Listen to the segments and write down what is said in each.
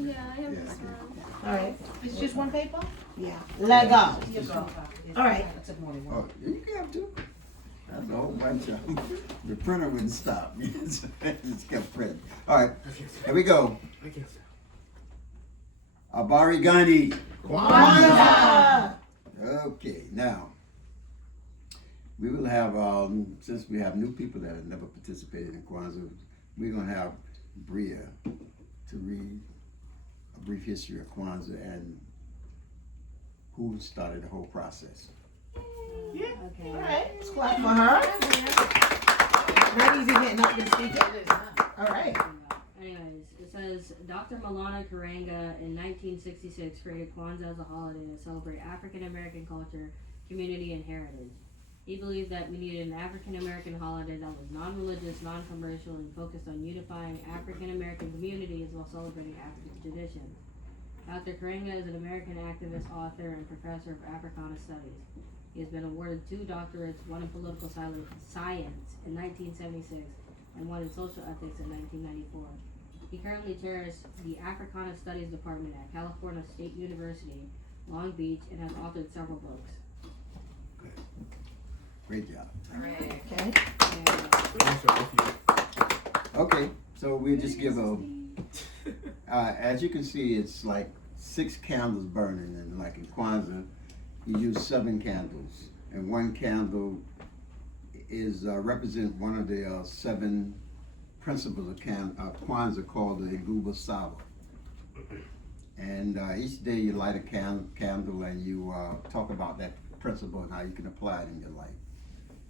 Yeah, I have this one. All right. It's just one paper? Yeah. Lego. Yes, All right. I took more than one. Oh, you can have two. That's a whole bunch of them. The printer wouldn't stop. It just kept printing. All right, here we go. Abarigani. Kwanza. Okay, now we will have since we have new people that have never participated in Kwanzaa, we're gonna have Bria to read a brief history of Kwanzaa and who started the whole process. Yeah. Okay. All right. Let's clap for her. Not easy getting up and speaking. All right. Anyways, it says Dr. Maulana Karanga in 1966 created Kwanzaa as a holiday to celebrate African American culture, community, and heritage. He believed that we needed an African American holiday that was non-religious, non-commercial, and focused on unifying African American communities while celebrating African traditions. Dr. Karanga is an American activist, author, and professor of Africana Studies. He has been awarded 2 doctorates, one in political science in 1976 and one in social ethics in 1994. He currently chairs the Africana Studies Department at California State University, Long Beach, and has authored several books. Good. Great job. Okay. Okay, so we'll just give a, as you can see, it's like 6 candles burning, and like in Kwanzaa, you use 7 candles, and 1 candle is represent one of the 7 principles of Kwanzaa called the Iguba Saba. And each day you light a candle and you talk about that principle and how you can apply it in your life.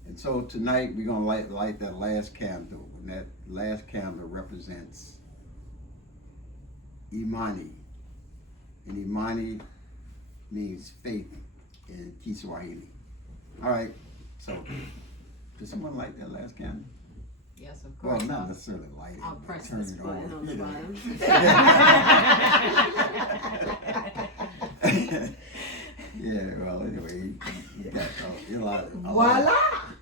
And so tonight we're gonna light that last candle, and that last candle represents Imani. And Imani means faith in Kiswahili. All right, so does someone light that last candle? Yes, of Well, course. not necessarily light it, I'll but press turn this it button on. on the you know. bottom. Yeah, well, anyway, you got a lot. Voila.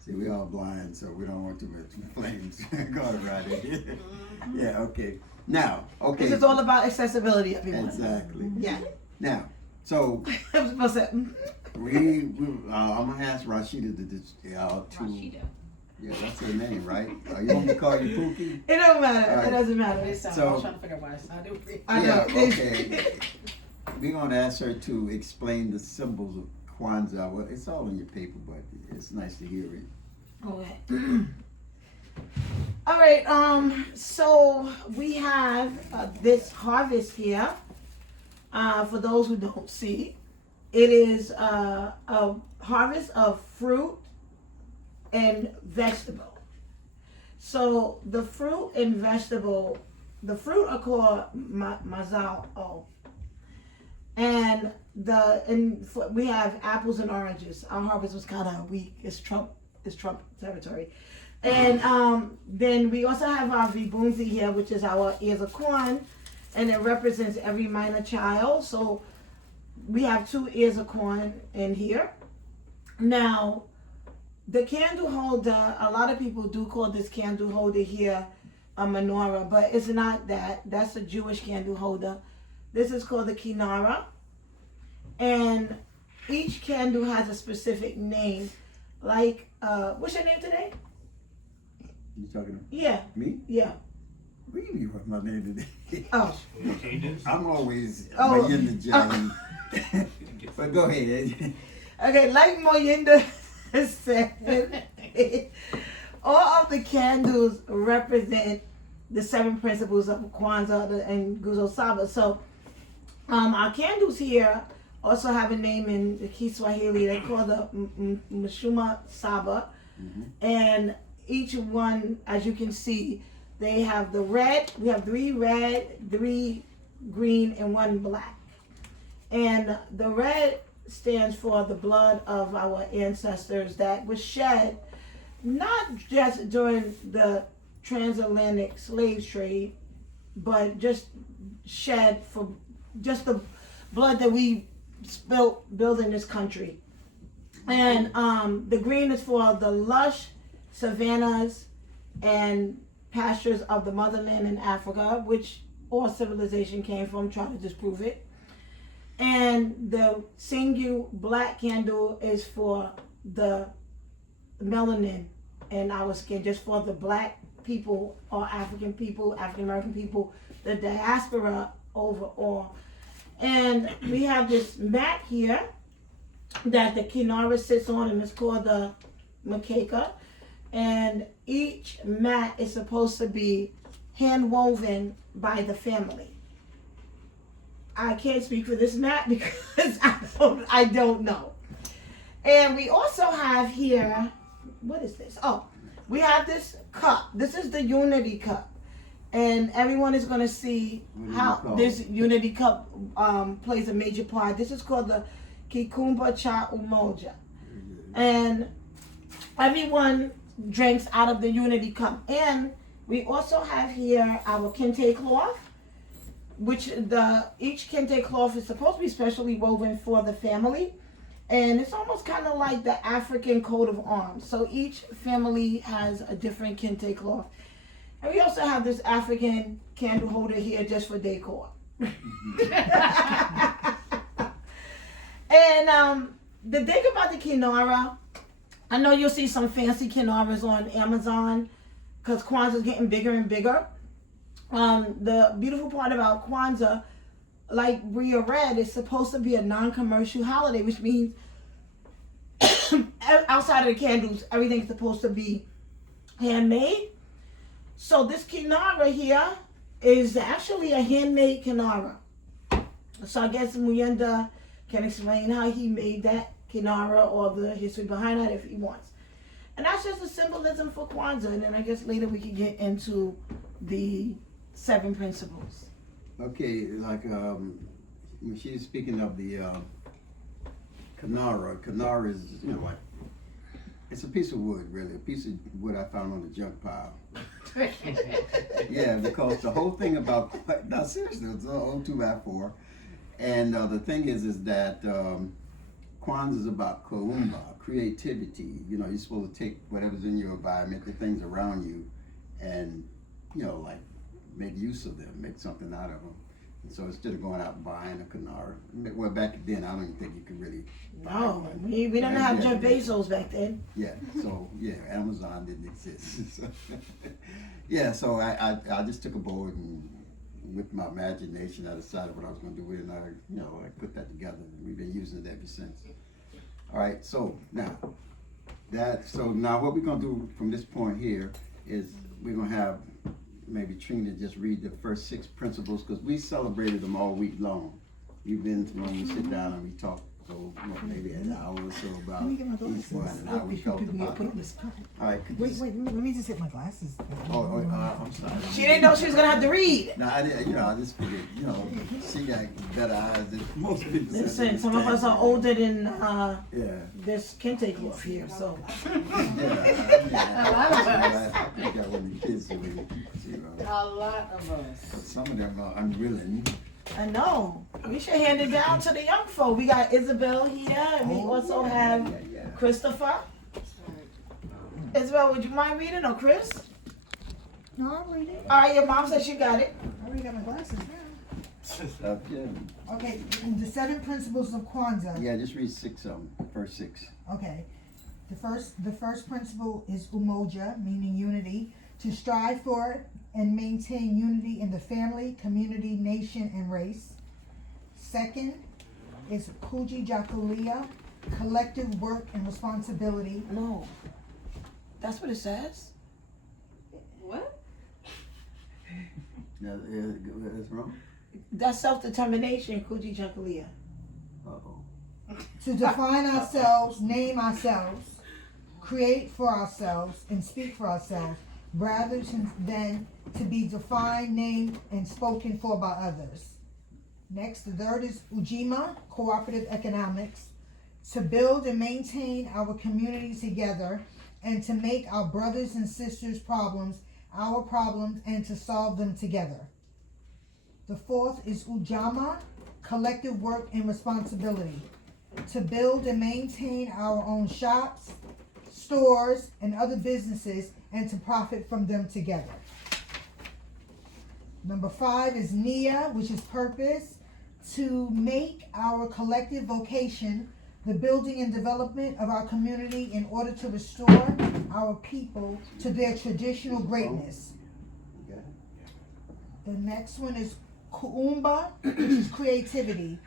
See, we all blind, so we don't want too much flames going right in here. Yeah, okay. Now, okay. This is all about accessibility, everyone. Exactly. Yeah. Now, so I was supposed to. I'm gonna ask Rashida to Rashida. Yeah, that's her name, right? You want me to call you Pookie? It don't matter. All right. It doesn't matter. I was So- trying to figure out why I sounded weird. I Yeah, know. okay. We're gonna ask her to explain the symbols of Kwanzaa. Well, it's all in your paper, but it's nice to hear it. Okay. All right. So we have this harvest here. For those who don't see, it is a harvest of fruit and vegetable. So the fruit and vegetable, the fruit are called mazao o, and we have apples and oranges. Our harvest was kind of weak. It's Trump territory. And then we also have our vibunzi here, which is our ears of corn, and it represents every minor child. So we have 2 ears of corn in here. Now, the candle holder, a lot of people do call this candle holder here a menorah, but it's not that. That's a Jewish candle holder. This is called the kinara. And each candle has a specific name. Like, what's your name today? You talking to Yeah, me? yeah. What do you mean what's my name today? Oh, I'm always Oh. Mayinda John. But go ahead. okay, like Moyinda said, all of the candles represent the 7 principles of Kwanzaa and Guzo Saba. So, our candles here also have a name in the Kiswahili. They call the Mshuma Saba. And each one, as you can see, they have the red. We have 3 red, 3 green, and 1 black. And the red stands for the blood of our ancestors that was shed not just during the transatlantic slave trade, but just shed for just the blood that we spilt building this country. And the green is for the lush savannas and pastures of the motherland in Africa, which all civilization came from, try to disprove it. And the single black candle is for the melanin in our skin, just for the black people or African people, African American people, the diaspora overall. And we have this mat here that the kinara sits on, and it's called the makeka. And each mat is supposed to be hand woven by the family. I can't speak for this mat because I don't know. And we also have here, what is this? Oh, we have this cup. This is the Unity Cup. And everyone is going to see how this Unity Cup plays a major part. This is called the Kikumba Cha Umoja. And everyone drinks out of the Unity Cup. And we also have here our kente cloth, which each kente cloth is supposed to be specially woven for the family. And it's almost kind of like the African coat of arms. So each family has a different kente cloth. And we also have this African candle holder here just for decor. And the thing about the kinara, I know you'll see some fancy kinaras on Amazon because Kwanzaa is getting bigger and bigger. The beautiful part about Kwanzaa, like Bria read, is supposed to be a non-commercial holiday, which means outside of the candles, everything's supposed to be handmade. So this kinara here is actually a handmade kinara. So I guess Muyenda can explain how he made that kinara or the history behind that if he wants. And that's just a symbolism for Kwanzaa. And then I guess later we can get into the 7 principles. Okay, like when she's speaking of the Kanara is, you know, like, it's a piece of wood, really, a piece of wood I found on the junk pile. Yeah, because the whole thing about, no, seriously, it's an old 2x4. And the thing is that Kwanzaa is about kaumba, creativity. You know, you're supposed to take whatever's in your environment, the things around you, and, you know, like, make use of them, make something out of them. And so instead of going out and buying a Kanara, well, back then, I don't even think you could really buy No, one. we didn't have Jeff Bezos back then. Yeah, so, yeah, Amazon didn't exist. So, yeah, so I just took a board and with my imagination, I decided what I was going to do with it, and I put that together, and we've been using it ever since. All right, so now what we're going to do from this point here is we're going to have maybe Trina just read the first 6 principles, because we celebrated them all week long. We've been when we sit down and we talk, so maybe an hour or so about each one and how we felt about it. All right. Wait, let me just hit my glasses. I'm sorry. She didn't know she was gonna have to read. No, I didn't. I just figured. She got better eyes than most people. Listen, some of us are older than Yeah. this kente cloth here, so. A lot of us. I got one of the kids who really, A lot of us. but some of them are unwilling. I know. We should hand it down to the young folk. We got Isabel here, and we also have Yeah. Christopher. Isabel, would you mind reading, or Chris? No, I'll read it. All right, your mom said she got it. I already got my glasses now. Yeah. Okay, the 7 principles of Kwanzaa. Yeah, just read 6 of them. First 6. Okay, the first principle is umoja, meaning unity, to strive for and maintain unity in the family, community, nation, and race. Second is kujichagulia, collective work and responsibility. No. That's what it says? What? Yeah, that's wrong. That's self-determination, kujichagulia. Uh-oh. To define ourselves, name ourselves, create for ourselves, and speak for ourselves, rather than to be defined, named, and spoken for by others. Next, the third is Ujima, cooperative economics, to build and maintain our community together and to make our brothers and sisters' problems our problems and to solve them together. The fourth is Ujama, collective work and responsibility, to build and maintain our own shops, stores, and other businesses and to profit from them together. Number 5 is Nia, which is purpose, to make our collective vocation the building and development of our community in order to restore our people to their traditional greatness. You got it? The next one is Kuumba, which is creativity.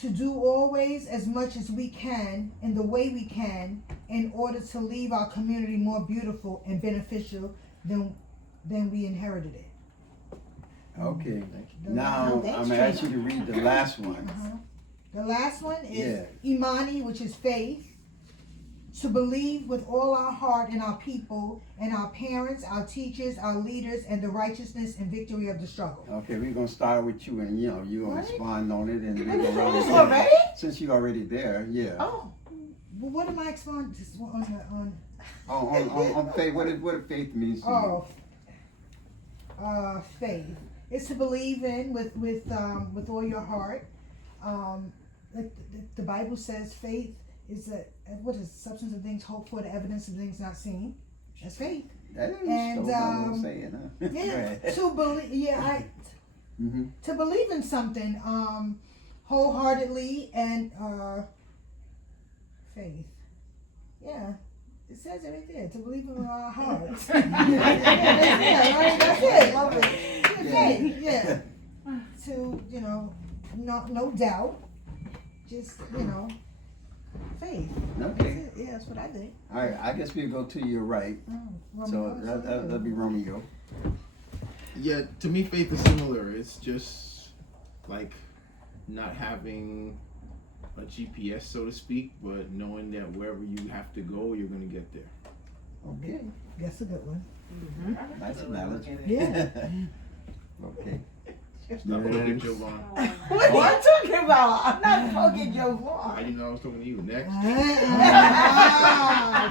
To do always as much as we can in the way we can in order to leave our community more beautiful and beneficial than we inherited it. Okay, The now Thanks, I'm gonna ask you to read the last one. The last one is Yeah. Imani, which is faith. To believe with all our heart in our people and our parents, our teachers, our leaders, and the righteousness and victory of the struggle. Okay, we're gonna start with you, and you're gonna What? respond on it, and we're You gonna finished already? Since you're already there, yeah. Oh, Well, what am I explaining on? On faith, what if faith means to you? Faith. It's to believe in with all your heart. The Bible says faith is what is substance of things hoped for, the evidence of things not seen. That's faith. That is And, so what I'm saying, huh? Go Yeah, ahead. to believe. Yeah, Mhm. to believe in something wholeheartedly and faith. Yeah. It says it right there, to believe in our hearts. Yeah, right, that's it. love it. Yeah, faith, yeah. To, no doubt. Just, faith. That's Okay, it. Yeah, that's what I think. all right, I guess we'll go to your right, so that'll be Romeo. Yeah, to me, faith is similar. It's just like not having a GPS, so to speak, but knowing that wherever you have to go, you're gonna get there. Okay, That's a good one. nice analogy. Yeah. Okay. Stop poking Joe Vaughn. What are you talking about? I'm not poking Joe How Vaughn. you know I was talking to you? Next.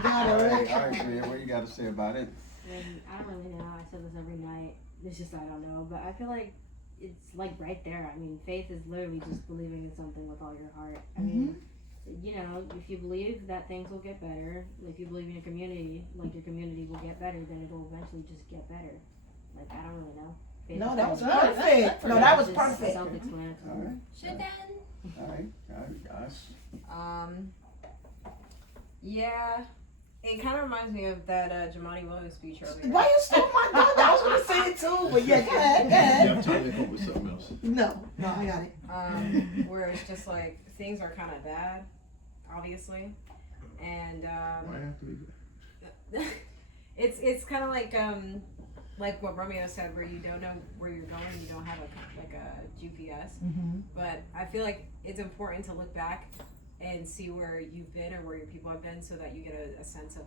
Got All it. right, man, what you gotta say about it? And I don't really know. I said this every night. It's just I don't know, but I feel like it's like right there. I mean, faith is literally just believing in something with all your heart. I mean, if you believe that things will get better, if you believe in a community, like your community will get better, then it'll eventually just get better. Like I don't really know. Faith No, is that was kind of- perfect. No, that was just perfect. Self-explanatory. All right, Shaden. all right, gosh. Yeah, it kind of reminds me of that Jamani Williams speech earlier. Why you stole my thunder? I was gonna say it too, but yeah, go ahead, go You ahead. have time to come up with something else. No, I got it. Where it's just like things are kind of bad, obviously, and Why have to be good? it's kind of like what Romeo said, where you don't know where you're going, you don't have a GPS. Mm-hmm. But I feel like it's important to look back and see where you've been or where your people have been, so that you get a sense of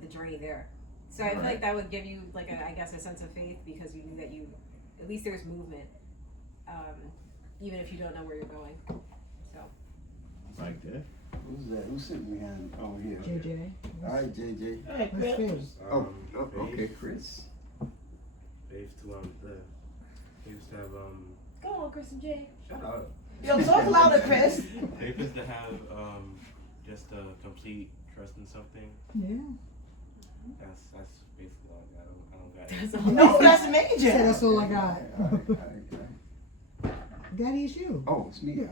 the journey there. So I feel like that would give you a sense of faith, because you knew that at least there's movement, even if you don't know where you're going. So Like that. Who's that? Who's sitting behind over here? JJ. All right, JJ. All right, That's Chris. fair. Oh, okay, Chris. Faith to have go on, Chris and Jay. shut up. Yo, talk louder, Chris. Faith is to have just a complete trust in something. Yeah. That's basically all I got. I don't got it. No, that's Say major. that's all I got. All right. Daddy, it's you. Oh, it's me.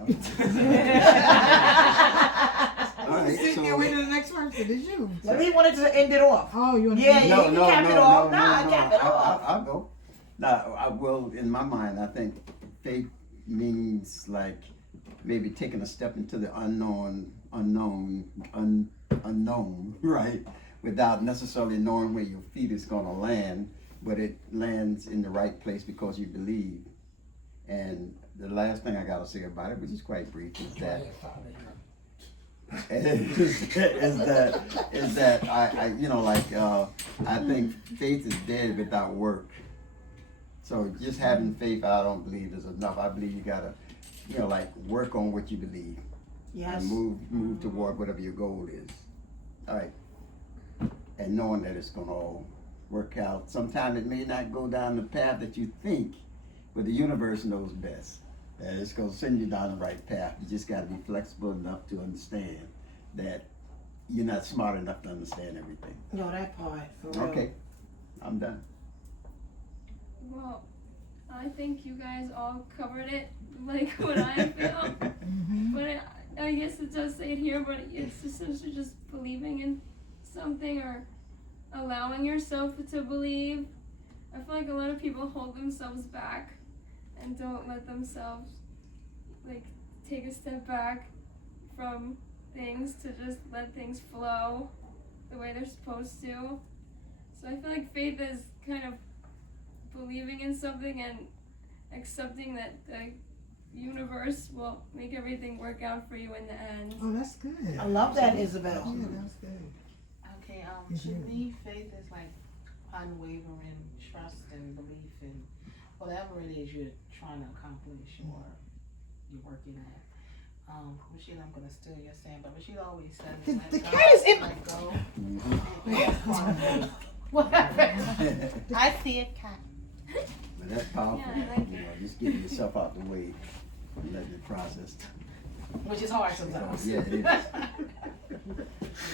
All right, Sitting so there waiting to the next person. It's you. Well, he wanted to end it off. Oh, you want to? Yeah, no, you no, can cap no, it off. no, Nah, no, cap it off. I'll go. Now, I will. In my mind, I think faith means like maybe taking a step into the unknown, right? Without necessarily knowing where your feet is going to land, but it lands in the right place because you believe. And the last thing I got to say about it, which is quite brief, is that I think faith is dead without work. So just having faith, I don't believe is enough. I believe you gotta, work on what you believe Yes. and move toward whatever your goal is. All right, and knowing that it's gonna all work out. Sometimes it may not go down the path that you think, but the universe knows best. And it's gonna send you down the right path. You just gotta be flexible enough to understand that you're not smart enough to understand everything. No, that part. For real. Okay, I'm done. Well, I think you guys all covered it like what I feel. But I guess it does say it here, but it's essentially just believing in something or allowing yourself to believe. I feel like a lot of people hold themselves back and don't let themselves like take a step back from things to just let things flow the way they're supposed to. So I feel like faith is kind of believing in something and accepting that the universe will make everything work out for you in the end. Oh, that's good. I love that, Isabel. Yeah, that's good. Okay, Yes, to ma'am. me, faith is like unwavering trust and belief in whatever it is you're trying to accomplish or you're working at. Rashida, I'm gonna steal your saying, but Rashida always says, let The go, cat is in- let go. Whatever. I see a cat. But that's powerful, Yeah, I like you know, just getting yourself out the way and letting it process. Which is hard sometimes. Yeah, it is.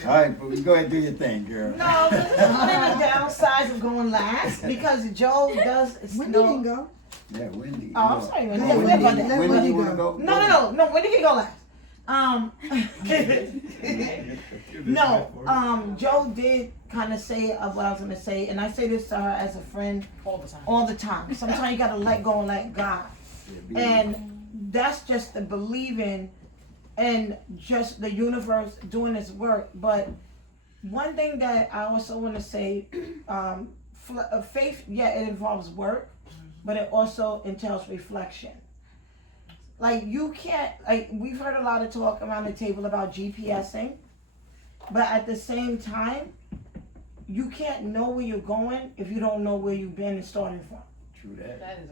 All right, but go ahead and do your thing, girl. No, this is one of the downsides of going last because Joe does When know. did he go? Yeah, Wendy. Oh, I'm sorry, Wendy. Let Wendy, Wendy- let Wendy wanna go. No, when did he go last? No, Joe did kind of say of what I was gonna say, and I say this to her as a friend All the time. all the time. Sometimes you gotta let go and let God, Yeah, be- and that's just the believing and just the universe doing its work. But one thing that I also want to say, faith, yeah, it involves work, but it also entails reflection. Like you can't, like we've heard a lot of talk around the table about GPSing, but at the same time, you can't know where you're going if you don't know where you've been and starting from. True that. That is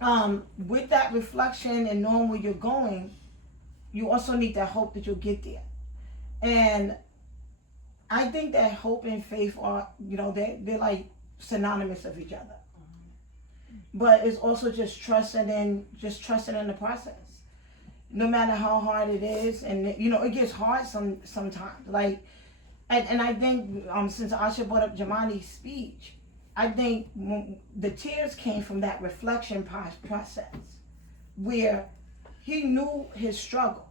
And with that reflection and knowing where you're going, you also need that hope that you'll get there. And I think that hope and faith are, you know, they're like synonymous of each other. But it's also just trusting in the process. No matter how hard it is, and you know, it gets hard sometimes. Like, and I think since Asha brought up Jamani's speech, I think the tears came from that reflection process, where he knew his struggle,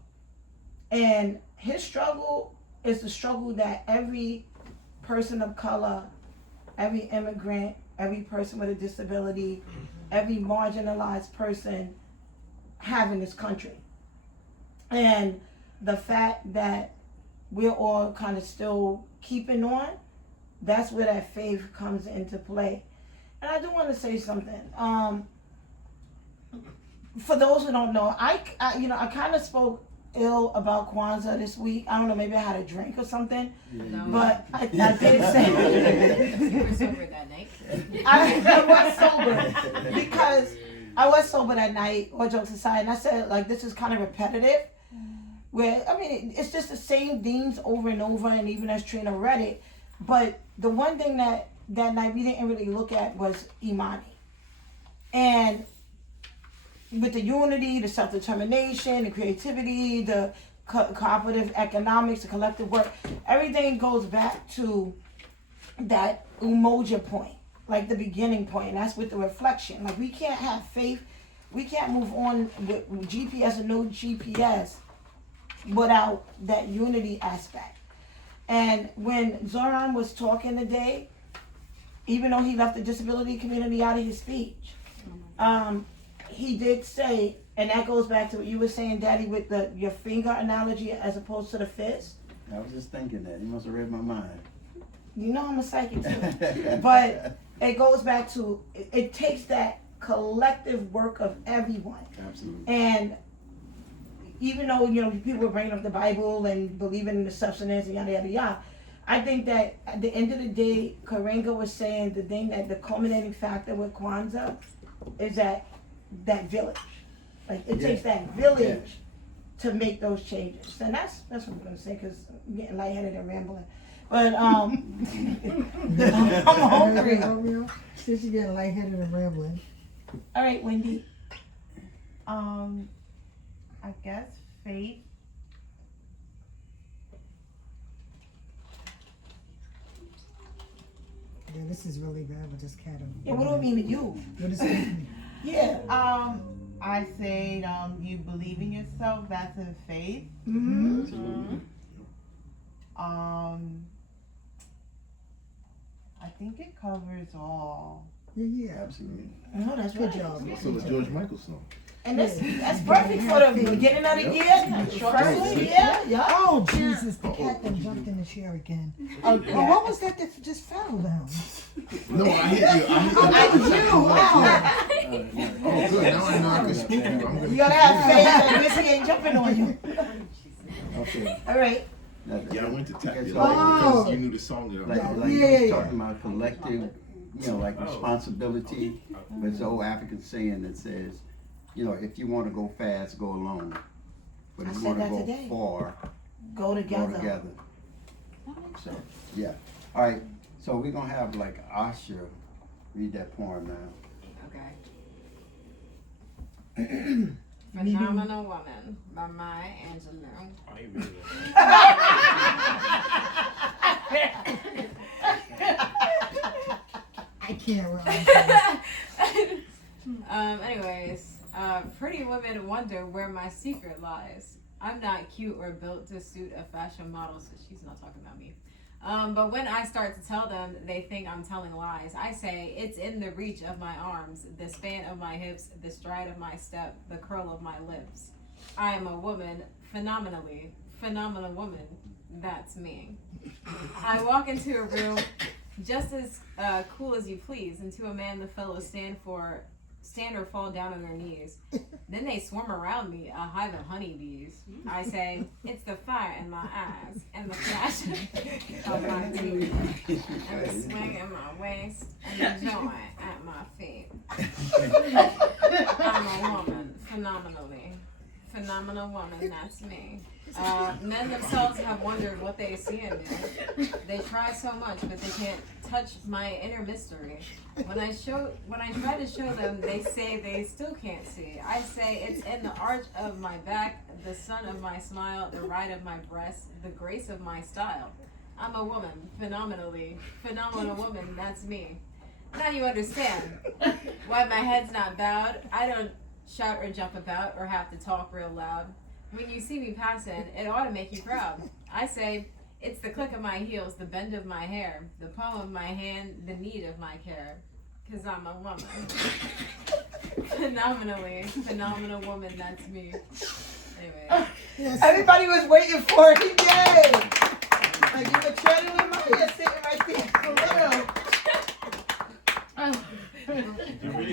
and his struggle is the struggle that every person of color, every immigrant, every person with a disability, every marginalized person have in this country. And the fact that we're all kind of still keeping on, that's where that faith comes into play. And I do want to say something. For those who don't know, I kind of spoke ill about Kwanzaa this week. I don't know, maybe I had a drink or something. No. But I did say You were sober that night. I was sober because I was sober that night, all jokes aside, and I said, like, this is kind of repetitive. Where, I mean, it's just the same themes over and over, and even as Trina read it. But the one thing that night we didn't really look at was Imani. And with the unity, the self-determination, the creativity, the cooperative economics, the collective work, everything goes back to that umoja point, like the beginning point, and that's with the reflection. Like we can't have faith, we can't move on with GPS and no GPS without that unity aspect. And when Zoran was talking today, even though he left the disability community out of his speech, he did say, and that goes back to what you were saying, Daddy, with your finger analogy as opposed to the fist. I was just thinking that. You must have read my mind. You know I'm a psychic too. But it goes back to, it takes that collective work of everyone. Absolutely. And even though, you know, people were bringing up the Bible and believing in the substance and yada, yada, yada, I think that at the end of the day, Karenga was saying the thing that the culminating factor with Kwanzaa is that village. Like it takes that village to make those changes. And that's what I'm gonna say, because I'm getting lightheaded and rambling. But I'm hungry. Since you're getting lightheaded and rambling. All right, Wendy. I guess faith. Yeah, this is really bad with this cat. Yeah, what do it mean to you? What does it mean? Yeah. I say, you believe in yourself, that's in faith. Mm-hmm. I think it covers all. Yeah. Absolutely. Oh, that's Good right. job. So the George Michael song. And that's perfect for the beginning of the year. First year, yeah. Oh, Jesus, the cat then jumped in the chair again. Oh, Oh, what was that just fell down? No, I hit you. I hit Oh, that was you. you. Wow. Oh, good. Now I know I can scoop you. I'm gonna You gotta have faith that Missy ain't jumping on you. Okay. All right. Yeah, I went to tap you Oh. because you knew the song that I was Like, doing. Yeah. he's talking about collective, like responsibility. But it's an old African saying that says, if you want to go fast, go alone. But I if you said want to that go today. far, Go go together. together. So, yeah. All right. So we're going to have like Asha read that poem now. Okay. Phenomenal Woman by Maya Angelou. Why you reading I can't. Anyways, pretty women wonder where my secret lies. I'm not cute or built to suit a fashion model, so she's not talking about me. But when I start to tell them, they think I'm telling lies. I say, it's in the reach of my arms, the span of my hips, the stride of my step, the curl of my lips. I am a woman, phenomenal woman. That's me. I walk into a room just as cool as you please, and to a man the fellows stand or fall down on their knees. Then they swarm around me, a hive of honeybees. I say, it's the fire in my eyes, and the flash of my teeth, and the swing in my waist, and the joy at my feet. I'm a woman, phenomenal woman, that's me. Men themselves have wondered what they see in me. They try so much, but they can't touch my inner mystery. When I try to show them, they say they still can't see. I say it's in the arch of my back, the sun of my smile, the ride of my breast, the grace of my style. I'm a woman, phenomenal woman, that's me. Now you understand why my head's not bowed. I don't shout or jump about or have to talk real loud. When you see me passing, it ought to make you proud. I say, it's the click of my heels, the bend of my hair, the palm of my hand, the need of my care. 'Cause I'm a woman. Phenomenal woman, that's me. Anyway. Everybody was waiting for it. He did. Like you were treading with Maya sitting right there. For real.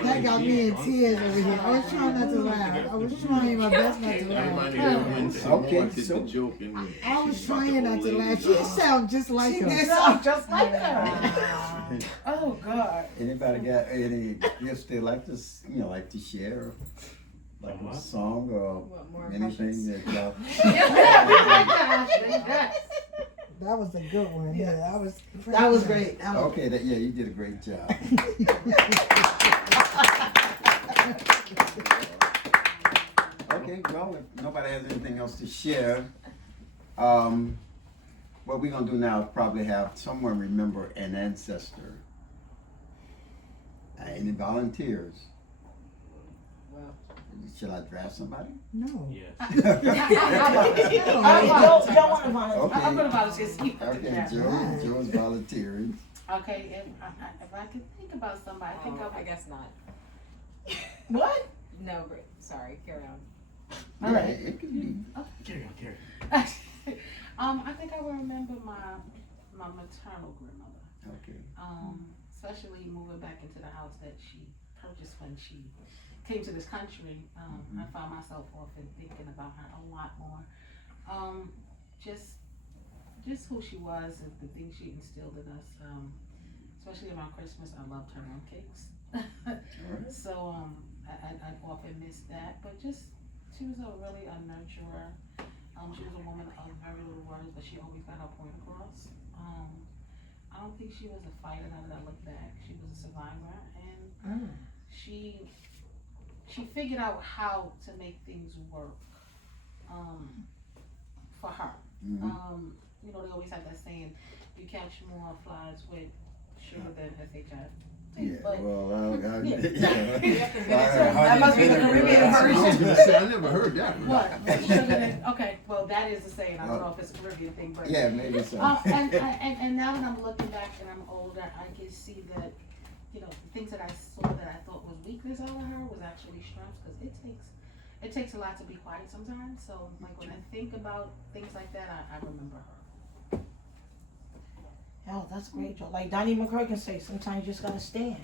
That got me in tears over here. I was trying not to laugh. I was trying my best not to Everybody laugh. that wins some Okay, wanted so- the joke and I was trying not to laugh. She sound just like She her. did sound just like her. Oh God. Anybody got any gifts they like to, like to share? Like a song or What, more anything that y'all. That was a good one. Yeah, that was. That was great. Okay, you did a great job. Okay, well, if nobody has anything else to share, what we're gonna do now is probably have someone remember an ancestor. Any volunteers? Well. Should I draft somebody? No. Yes. Joe want to volunteer. Okay. I'm gonna volunteer. Okay, Joe's volunteering. Okay, if I could think about somebody, I think I guess not. What? No, but sorry, carry on. All right. It could be. Carry on. I think I will remember my maternal grandmother. Okay. Especially moving back into the house that she purchased when she came to this country. I found myself often thinking about her a lot more. Just who she was and the things she instilled in us. Especially around Christmas, I loved her rum cakes. So I often miss that, but just she was a nurturer. She was a woman of very little words, but she always got her point across. I don't think she was a fighter. Now that I look back, she was a survivor, and she figured out how to make things work for her. Mm-hmm. They always have that saying, you catch more flies with shorter than SHI. Yeah, But- well, That must be the Caribbean I was version. gonna say, I never heard that one. What? Shorter than, okay, well, that is the saying, I don't know if it's a Caribbean thing, but. Yeah, maybe so. And now that I'm looking back and I'm older, I can see that, you know, the things that I saw that I thought was weakness out of her was actually strengths, because it takes a lot to be quiet sometimes, so like when I think about things like that, I remember her. Hell, that's great, Joe. Like Donnie McCray can say, sometimes you just gotta stand.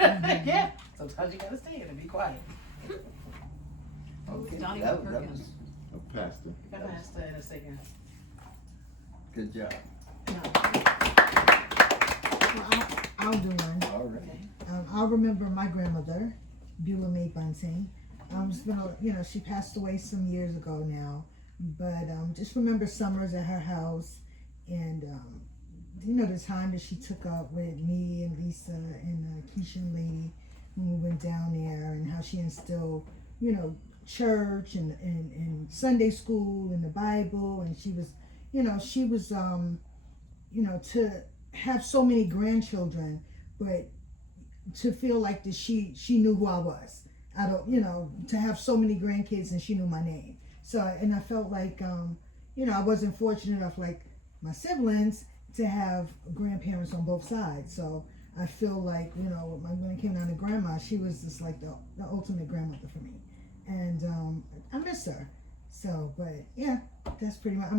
Yeah, sometimes you gotta stand and be quiet. Okay, Johnny that Perkins. was A pastor. Pastor and a singer. good job. Well, I'll do one. All right. I'll remember my grandmother, Beulah Mae Bunting. It's been she passed away some years ago now, but just remember summers at her house, and the time that she took up with me and Lisa and Keisha and Lady when we went down there, and how she instilled, church and Sunday school and the Bible, and she was to have so many grandchildren, but to feel like that she knew who I was. I don't, to have so many grandkids and she knew my name. So, and I felt like, I wasn't fortunate enough like my siblings to have grandparents on both sides. So I feel like, when it came down to grandma, she was just like the ultimate grandmother for me. And I miss her. So, but yeah, that's pretty much,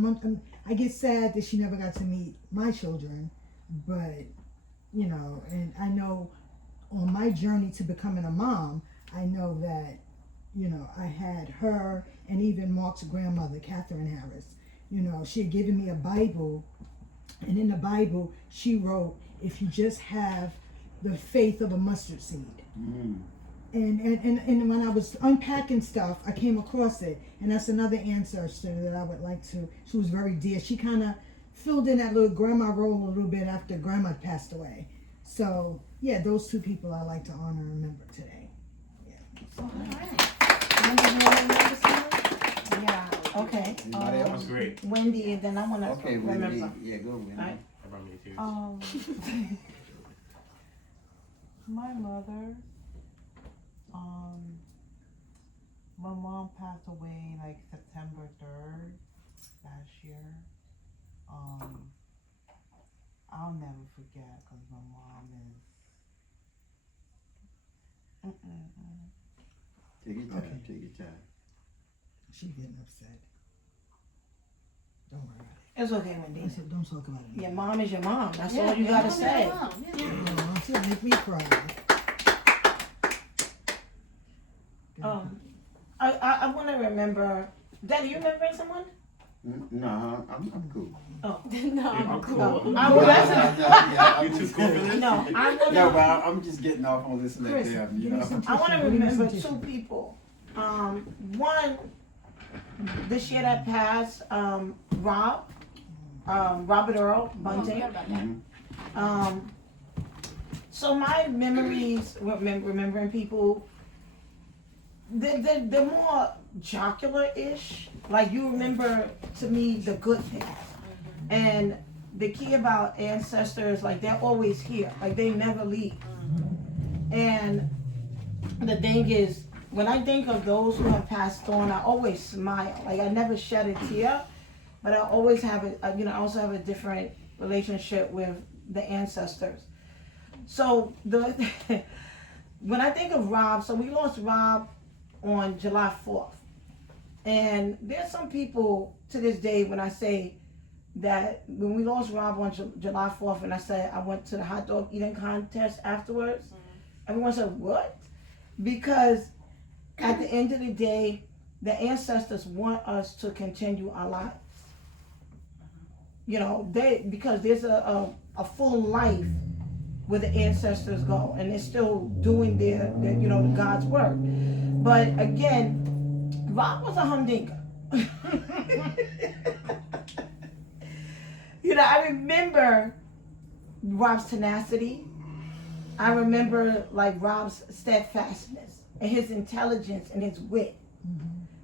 I get sad that she never got to meet my children, but, and I know on my journey to becoming a mom, I know that, I had her and even Mark's grandmother, Catherine Harris. She had given me a Bible, and in the Bible, she wrote, if you just have the faith of a mustard seed. Mm. And when I was unpacking stuff, I came across it, and that's another ancestor that I would like to, she was very dear. She kind of filled in that little grandma role a little bit after grandma passed away. So, yeah, those two people I like to honor and remember today. Yeah, okay. Anybody That else? was great. Wendy, and then I wanna Okay, remember. Wendy. Yeah, go Wendy. Right. That brought me to tears. My mother, my mom passed away like September 3rd last year. I'll never forget because my mom is. Take your time. Okay. Take your time. She's getting upset. Don't worry about it. It's okay, Wendy. I said, don't talk about it. Your mom is your mom. That's all you gotta say. Oh, she'll make me cry. I want to remember. Daddy, you remembering someone? No, I'm cool. Oh, No, I'm cool. You too cool for this? No, I want No, to. but I'm just getting off on this and that Chris, there, give me some I want to tissue. Give me some remember tissue. two people. One this year that passed, Robert Earl Bunting. So my memories, remembering people, they're more jocular-ish. Like you remember, to me, the good things. And the key about ancestors, like they're always here. Like they never leave. And the thing is, when I think of those who have passed on, I always smile. Like I never shed a tear, but I always have I also have a different relationship with the ancestors. So when I think of Rob, so we lost Rob on July 4th. And there's some people to this day when I say that when we lost Rob on July 4th, and I said I went to the hot dog eating contest afterwards, everyone said, what? Because at the end of the day, the ancestors want us to continue our lives. Because there's a full life where the ancestors go, and they're still doing their God's work. But again, Rob was a humdinger. I remember Rob's tenacity. I remember Rob's steadfastness and his intelligence and his wit.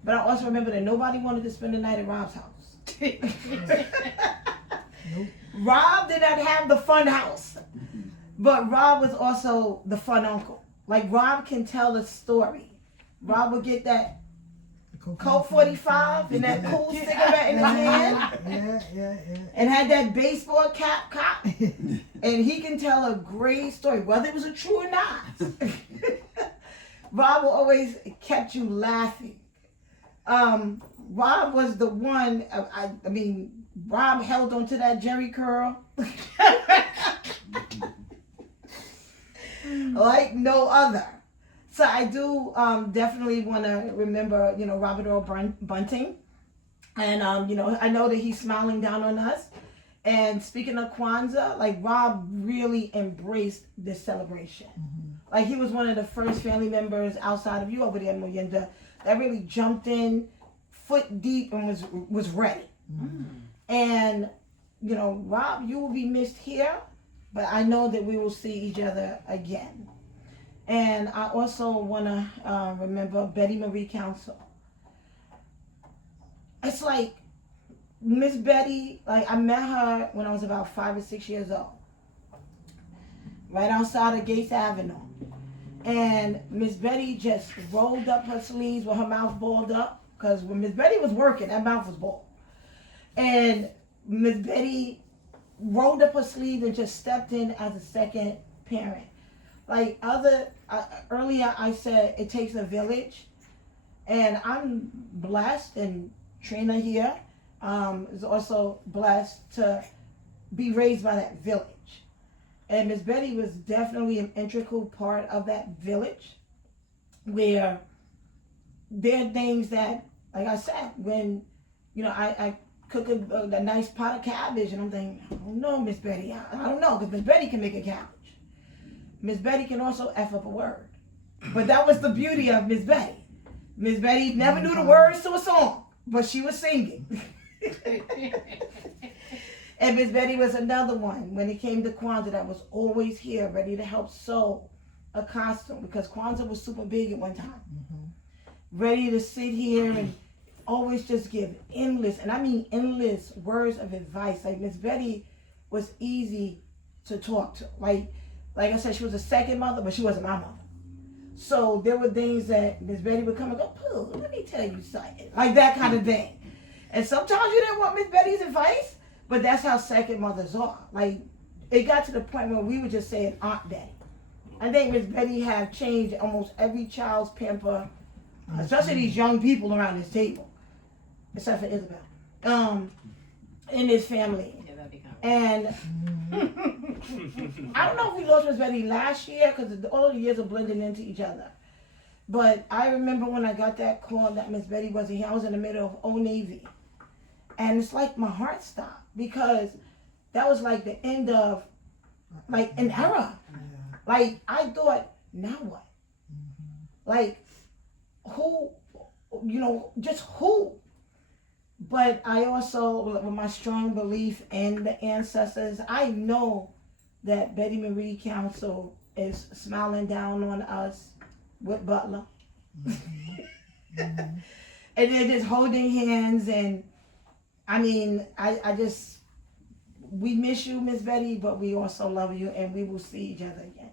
But I also remember that nobody wanted to spend the night at Rob's house. Rob did not have the fun house. But Rob was also the fun uncle. Like Rob can tell a story. Rob would get that Colt 45 and that cool cigarette in his hand. Yeah. And had that baseball cap cop. And he can tell a great story, whether it was a true or not. Rob will always kept you laughing. Rob was the one, I mean, Rob held on to that Jerry curl like no other. So I do definitely want to remember, Robert Earl Bunting. And, I know that he's smiling down on us. And speaking of Kwanzaa, like Rob really embraced this celebration. Mm-hmm. Like he was one of the first family members outside of you over there, Moyenda, that really jumped in foot deep and was ready. Mm-hmm. And, Rob, you will be missed here, but I know that we will see each other again. And I also want to remember Betty Marie Council. It's like Miss Betty, like I met her when I was about 5 or 6 years old, right outside of Gates Avenue. And Miss Betty just rolled up her sleeves with her mouth balled up, because when Miss Betty was working, that mouth was balled. And Miss Betty rolled up her sleeves and just stepped in as a second parent. Like earlier I said it takes a village, and I'm blessed, and Trina here is also blessed to be raised by that village. And Miss Betty was definitely an integral part of that village, where there are things that, like I said, when I cook a nice pot of cabbage, and I'm thinking, I don't know, Miss Betty, I don't know, because Miss Betty can make a cabbage. Miss Betty can also F up a word. But that was the beauty of Miss Betty. Miss Betty never knew the words to a song, but she was singing. And Miss Betty was another one, when it came to Kwanzaa, that was always here, ready to help sew a costume, because Kwanzaa was super big at one time. Mm-hmm. Ready to sit here and always just give endless, and I mean endless, words of advice. Like Miss Betty was easy to talk to. Like I said, she was a second mother, but she wasn't my mother. So there were things that Miss Betty would come and go, Pooh, let me tell you something. Like that kind of thing. And sometimes you didn't want Miss Betty's advice, but that's how second mothers are. Like, it got to the point where we were just saying Aunt Betty. I think Miss Betty have changed almost every child's pamper, especially these young people around this table, except for Isabel, in this family. And I don't know if we lost Miss Betty last year, because all the years are blending into each other. But I remember when I got that call that Miss Betty wasn't here, I was in the middle of Old Navy. And it's like my heart stopped, because that was like the end of like an era. Like I thought, now what? Like who, just who? But I also, with my strong belief in the ancestors, I know that Betty Marie Council is smiling down on us with Butler. Mm-hmm. Mm-hmm. And they're just holding hands, and I mean, I just, we miss you, Miss Betty, but we also love you, and we will see each other again.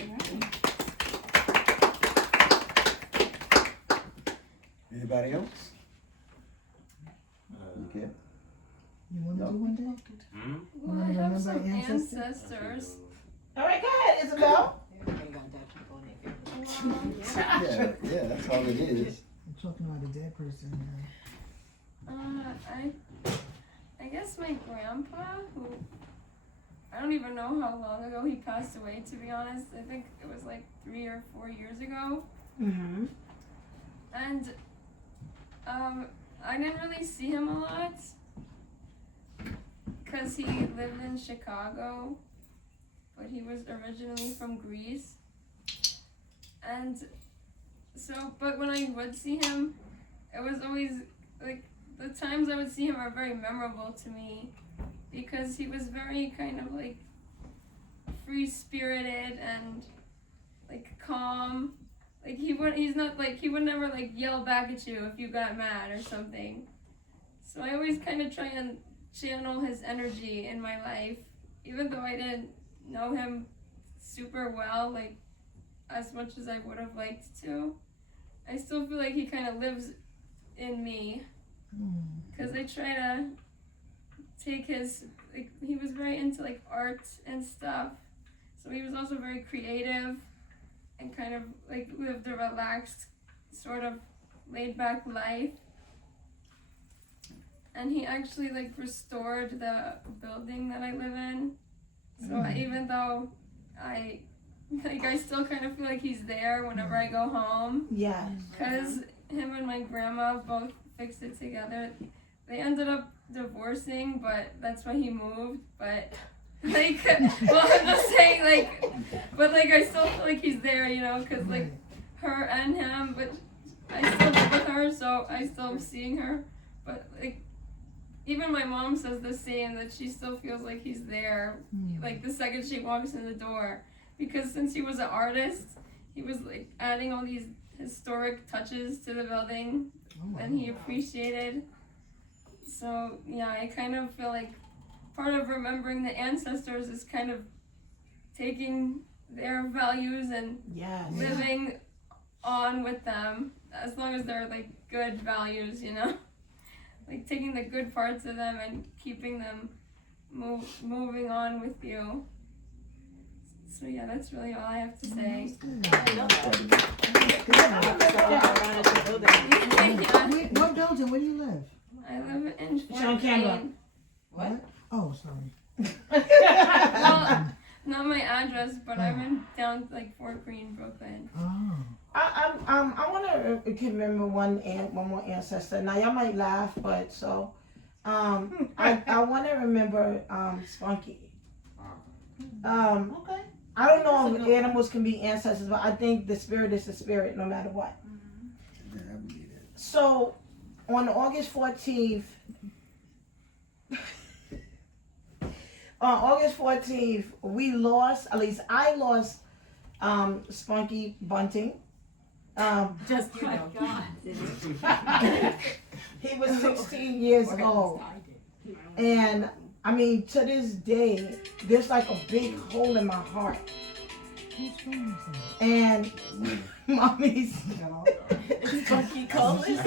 All right. Anybody else? Okay. You want to do one day? Well, I have some ancestors. All right, go ahead, Isabel. Yeah, that's all it is. I'm talking about a dead person. I guess my grandpa, who I don't even know how long ago he passed away, to be honest. I think it was like 3 or 4 years ago. Mm-hmm. And I didn't really see him a lot, because he lived in Chicago, but he was originally from Greece. And so, but when I would see him, it was always, like, the times I would see him are very memorable to me, because he was very kind of like free-spirited and like calm. Like he would never like yell back at you if you got mad or something. So I always kind of try and channel his energy in my life, even though I didn't know him super well, like as much as I would have liked to. I still feel like he kind of lives in me, because I try to take his, like, he was very into like art and stuff, so he was also very creative and kind of like lived a relaxed, sort of laid back life. And he actually like restored the building that I live in, so even though I still kind of feel like he's there whenever I go home. Yes. Because him and my grandma both fixed it together. They ended up divorcing, but that's why he moved. But like, well, I'm just saying, like, but like I still feel like he's there, you know, because like her and him, but I still live with her, so I still am seeing her. But like, even my mom says the same, that she still feels like he's there, like the second she walks in the door. Because since he was an artist, he was like adding all these historic touches to the building, and he appreciated. So yeah, I kind of feel like part of remembering the ancestors is kind of taking their values and living on with them, as long as they're like good values, you know, like taking the good parts of them and keeping them moving on with you. So yeah, that's really all I have to say. What building? Where do you live? I live in Sean Campbell. What? Oh, sorry. Well, not my address, but I'm in down like Fort Greene, Brooklyn. Oh. I want to remember one more ancestor. Now y'all might laugh, but so I want to remember Spunky. Okay. I don't know if animals can be ancestors, but I think the spirit is the spirit, no matter what. Yeah, I believe that. So on August 14th, we lost, at least I lost, Spunky Bunting. Just you know. He was 16 years old. And I mean, to this day, there's like a big hole in my heart. And mommy's Funky colors.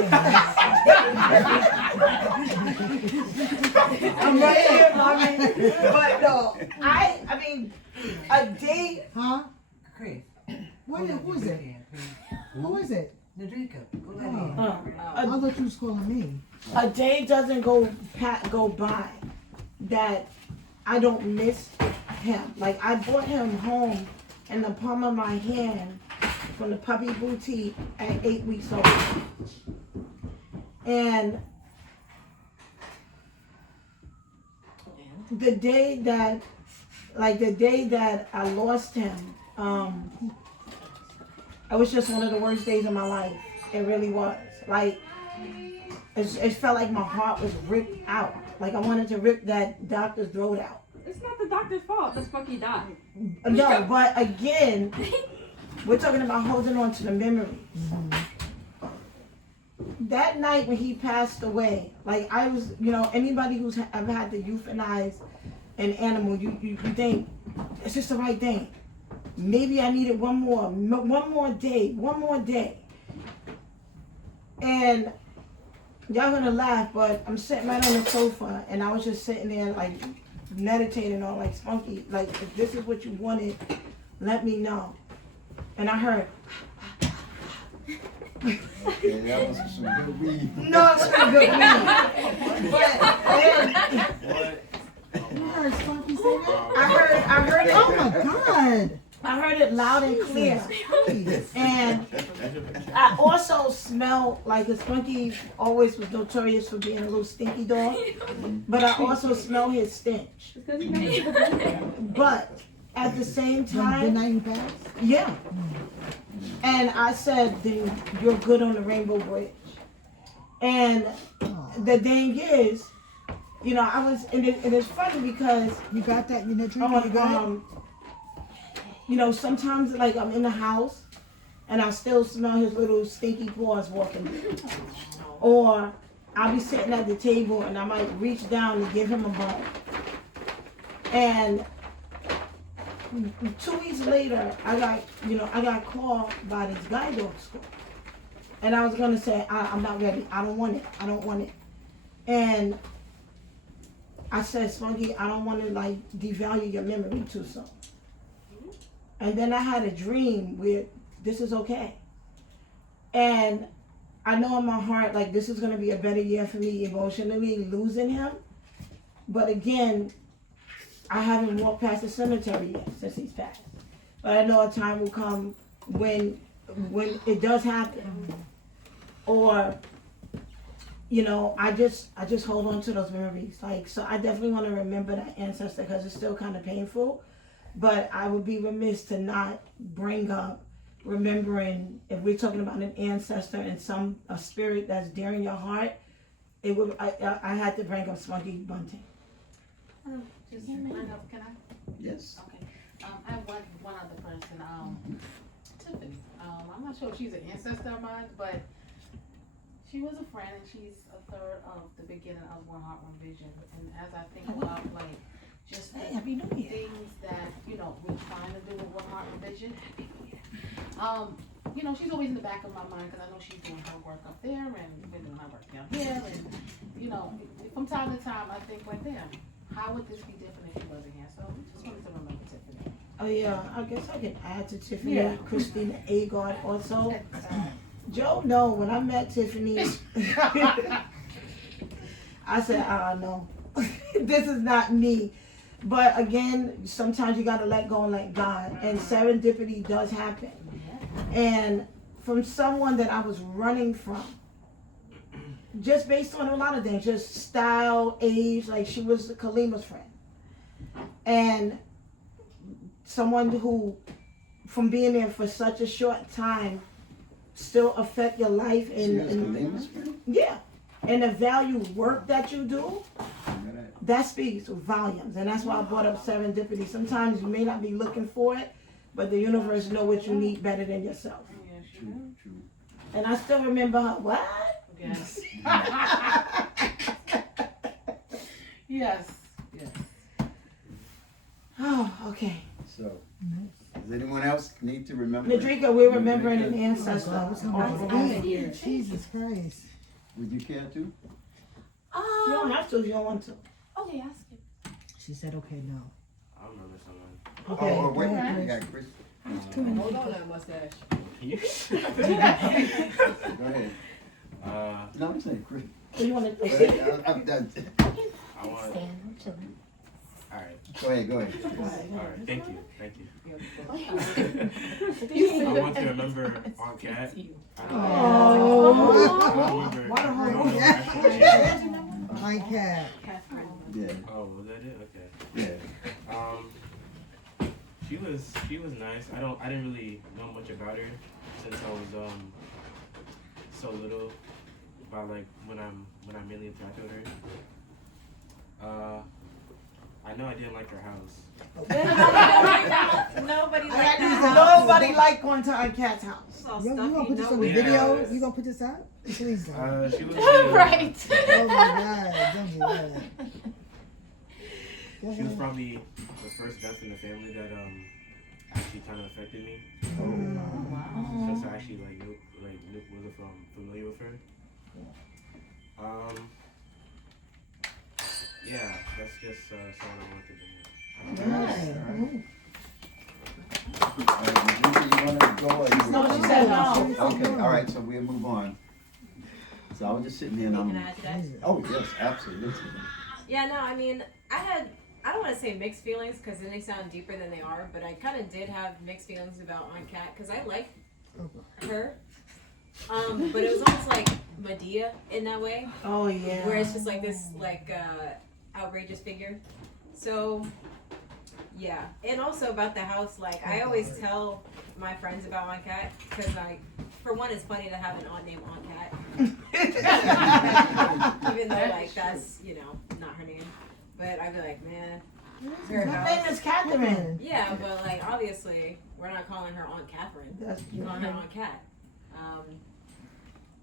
I'm right here, mommy. But no, I mean, a day. Huh? Chris. Who is it? Who is it? Nadrika. Go Oh. ahead. I thought you was calling me. A day doesn't go by that I don't miss him. Like, I brought him home in the palm of my hand from the puppy boutique at 8 weeks old. And the day that I lost him, it was just one of the worst days of my life. It really was. Like, it felt like my heart was ripped out. Like I wanted to rip that doctor's throat out. It's not the doctor's fault. That's Spunky died. No, but again, we're talking about holding on to the memories. That night when he passed away, like I was, you know, anybody who's ever had to euthanize an animal, you think it's just the right thing. Maybe I needed one more day. And y'all gonna laugh, but I'm sitting right on the sofa and I was just sitting there like meditating on like Spunky, like if this is what you wanted, let me know. And I heard Okay, that was some good weed. no, it's not good weed. But You heard Spunky say that? I heard it. Oh my God. I heard it loud and clear. Jesus. And I also smell like Spunky always was notorious for being a little stinky dog. But I also smell his stench. But at the same The time, night you passed? yeah. And I said, then you're good on the Rainbow Bridge. And the thing is, you know, I was, and it's funny because, You got that in the drink? You got it? you know, sometimes like I'm in the house and I still smell his little stinky paws walking. Or I'll be sitting at the table and I might reach down and give him a bone. And 2 weeks later, I got called by this guide dog school. And I was gonna say, I'm not ready. I don't want it. And I said, Spunky, I don't want to like devalue your memory too soon. And then I had a dream where this is okay. And I know in my heart, like, this is gonna be a better year for me emotionally losing him. But again, I haven't walked past the cemetery yet since he's passed. But I know a time will come when it does happen. Or, you know, I just hold on to those memories. Like, so I definitely want to remember that ancestor because it's still kind of painful. But I would be remiss to not bring up remembering, if we're talking about an ancestor and a spirit that's dear in your heart, I had to bring up Spunky Bunting. Just bring up, can I? Yes. Okay. I have one other person, Tiffany. I'm not sure if she's an ancestor of mine, but she was a friend, and she's a third of the beginning of One Heart, One Vision. And as I think about like just the things that we're trying to do with One Heart, One Vision, she's always in the back of my mind because I know she's doing her work up there, and we're doing our work down here, and from time to time I think, like, damn, how would this be different if she wasn't here? So we just wanted to remember Tiffany. Oh yeah, I guess I can add to Tiffany, Yeah. Christina Agard also. Joe, no, when I met Tiffany, I said, no, this is not me. But again, sometimes you gotta let go and let God, and serendipity does happen. And from someone that I was running from, just based on a lot of things, just style, age, like she was Kalima's friend. And someone who, from being there for such a short time, still affect your life and yeah, and the value work that you do, that speaks volumes. And that's why I brought up serendipity. Sometimes you may not be looking for it, but the universe know what you need better than yourself. True. And I still remember her, what? Yes. Yes. Oh, okay. So, does anyone else need to remember? Nadrika, we're remembering an ancestor. Jesus Christ. Would you care to? You don't have to if you don't want to. Okay, ask him. She said, okay, no. I remember someone. Okay. Oh, wait, go ahead, we Chris. got Chris. Hold on that mustache. Go ahead. No, I'm saying Chris. You want Go to? ahead. I'm done. I want. Alright. Go ahead. Alright. Thank you. You I want to remember Aunt Cat. Oh. I What a don't whole know her actual name. My cat. Yeah. Oh, was that it? Okay. Yeah. She was nice. I didn't really know much about her since I was so little. About like when I mainly interacted with her. I know I didn't like her house. Nobody I liked had that. nobody like going to Aunt Cat's house. All You gonna stuffy, put this on the nobody- video? Yes. You gonna put this out? Please don't. She was Right. Oh my God, don't do that. Go She was ahead. probably the first death in the family that actually kind of affected me. Since I actually Nook wasn't familiar with her. Yeah, that's just something I wanted to bring up. You want to go or you No, she said no. Okay, all right, so we'll move on. So I was just sitting here and Can I add to that? oh, yes, absolutely. Yeah, no, I mean, I don't want to say mixed feelings because then they sound deeper than they are, but I kind of did have mixed feelings about Aunt Cat because I like her. But it was almost like Medea in that way, Oh yeah. where it's just like this, outrageous figure. So, yeah. And also about the house, like, I always tell my friends about Aunt Cat because, for one, it's funny to have an aunt named Aunt Cat. Even though, like, that's, not her name. But I'd be like, man, it's her Her name house. is Catherine. Yeah, but, like, obviously, we're not calling her Aunt Catherine. That's We're calling her Aunt Cat.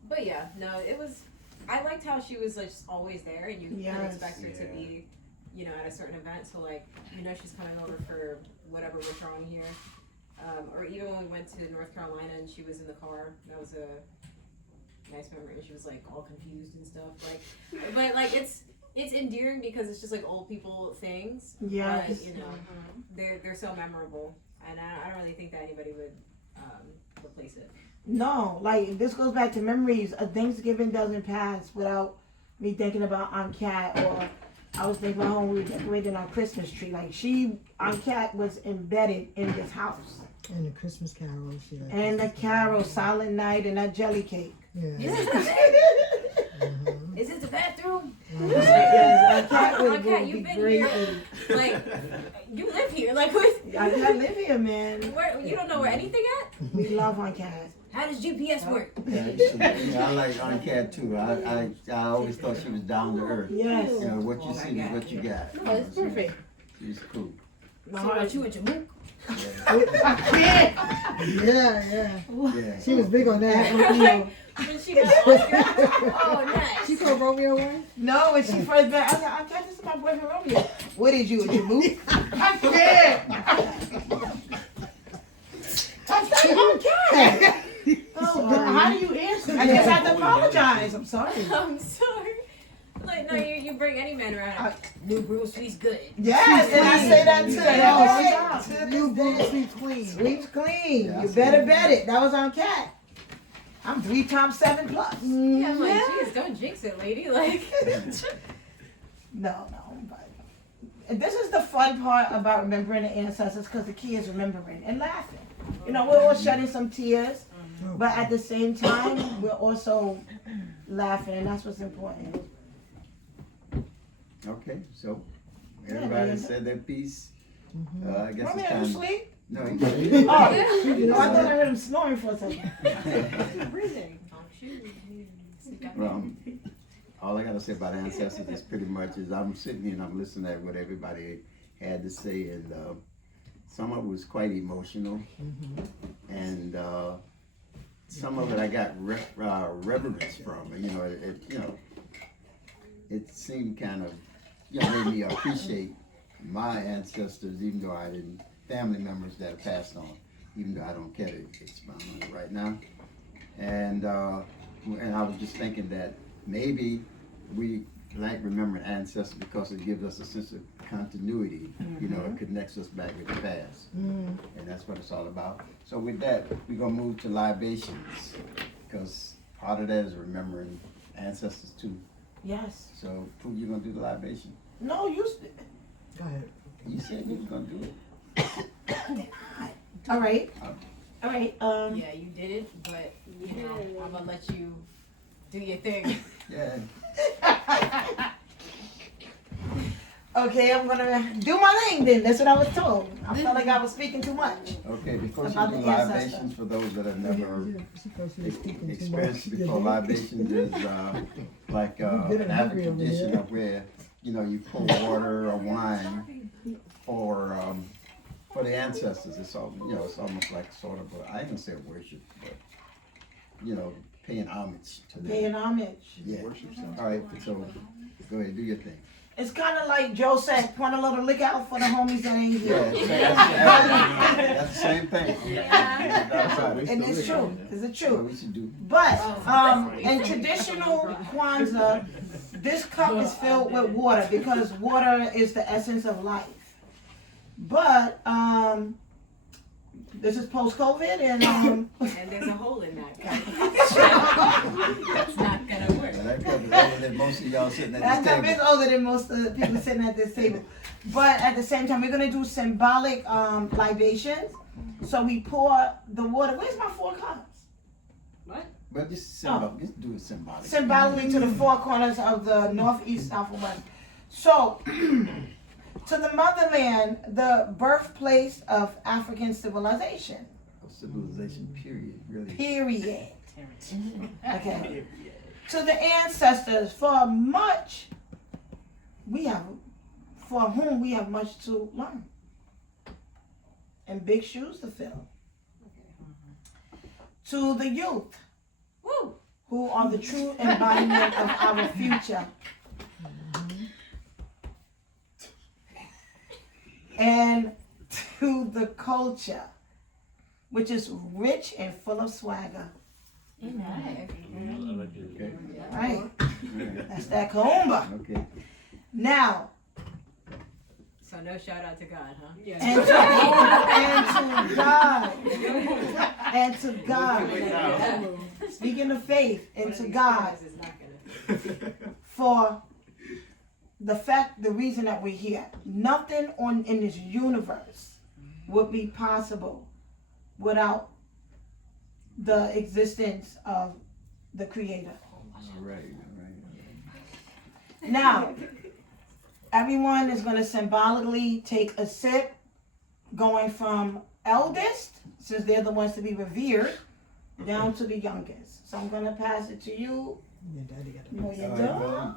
But yeah, no, it was, I liked how she was, like, just always there, and you kind of Yes. expect her to be, at a certain event. So, like, she's coming over for whatever we're throwing here. Or even when we went to North Carolina and she was in the car, that was a nice memory. She was like all confused and stuff. Like, but like it's endearing because it's just like old people things. Yes. But, you know, they're so memorable, and I don't really think that anybody would replace it. No, like this goes back to memories. A Thanksgiving doesn't pass without me thinking about Aunt Cat, or I was thinking about when we were decorating our Christmas tree. Like Aunt Cat was embedded in this house. And the Christmas carols, yeah. And the carol, Silent Night, and that jelly cake. Yeah. Is it the bathroom? Yes, Aunt Cat Aunt would Cat, be you've been great. here. Like, you live here. Like, what? I live here, man. Where, you don't know where anything at? We love Aunt Cat. How does GPS work? Yeah, I like Aunt Cat too. I always thought she was down to earth. Yes. You know, what you see is what you got. No, it's perfect. She's cool. So what, you with your book? Yeah. Yeah. She was big on that. When she got Oscar. Oh, nice. She called Romeo one? No, when she first met, I was like, Aunt Cat, this is my boyfriend Romeo. What is you, a Jamook? I'm scared. I said, Aunt Cat. Oh, how do you answer? I just have to apologize. I'm sorry. I'm sorry. Like, no, you bring any man around. New brew, sweet's good. Yes, and I say that too. Yeah. New Bruce Sweet Queen. Sweet's clean. Yeah, You I better see. bet it. That was on Cat. I'm 3 times 7 plus. Yeah, I'm like, geez, don't jinx it, lady. Like, No, but and this is the fun part about remembering the ancestors, because the key is remembering and laughing. You know, we're all shedding some tears, but at the same time, we're also laughing, and that's what's important. Okay, so everybody said their piece. I guess Romeo, it's you time. sleep? No, Oh, I thought I heard him snoring for a second. breathing. Oh, shoot. Well, all I gotta say about ancestors is pretty much is I'm sitting here and I'm listening at what everybody had to say, and some of it was quite emotional, and some of it I got reverence from. You know, it seemed kind of, made me appreciate my ancestors, even though I didn't, family members that have passed on, even though I don't care to expound on it right now. And I was just thinking that maybe we like remembering ancestors because it gives us a sense of continuity. You know, it connects us back with the past. And that's what it's all about. So with that, we're gonna move to libations, because part of that is remembering ancestors too. Yes. So, who you gonna do the libation? No, you. Go ahead. You said you was gonna do it. All right. All right. Yeah, you did it, but, you know, I'm gonna let you do your thing. Yeah. Okay, I'm gonna do my thing then. That's what I was told. I felt like I was speaking too much. Okay, before you About do the ancestors. libations, for those that have never She thought she was speaking too experienced much. before, libations is like You get an hungry African over tradition here. of where, you pour water or wine for the ancestors. It's all, it's almost like sort of I ain't gonna say worship, but paying homage to them. Paying homage. Yeah. All right, so go ahead, do your thing. It's kind of like Joe said, point a little lick out for the homies that ain't Yeah, here. that's the same thing. And it's true. It's the What truth. we should do. But in traditional Kwanzaa, this cup is filled with water because water is the essence of life. But this is post-COVID, and And there's a hole in that cup. That's not gonna work. That cup is older than most of y'all sitting at that this cup is table. older than most of the people sitting at this table. But at the same time, we're gonna do symbolic libations. So we pour the water. Where's my 4 cups? But just just do it symbolic. Symbolically to the 4 corners of the north, east, south, and west. So, to the motherland, the birthplace of African civilization. Civilization, period, really. Period. Okay. To the ancestors, for whom we have much to learn. And big shoes to fill. To the youth, who are the true embodiment of our future. And to the culture, which is rich and full of swagger. Nice. Okay. Right? That's that kaumba. Okay. Now, So no shout out to God, huh? and to God, speaking of faith, and to God, for the reason that we're here. Nothing in this universe would be possible without the existence of the Creator. All right. Now, everyone is going to symbolically take a sip, going from eldest, since they're the ones to be revered, down to the youngest. So I'm going to pass it to you. No, you don't.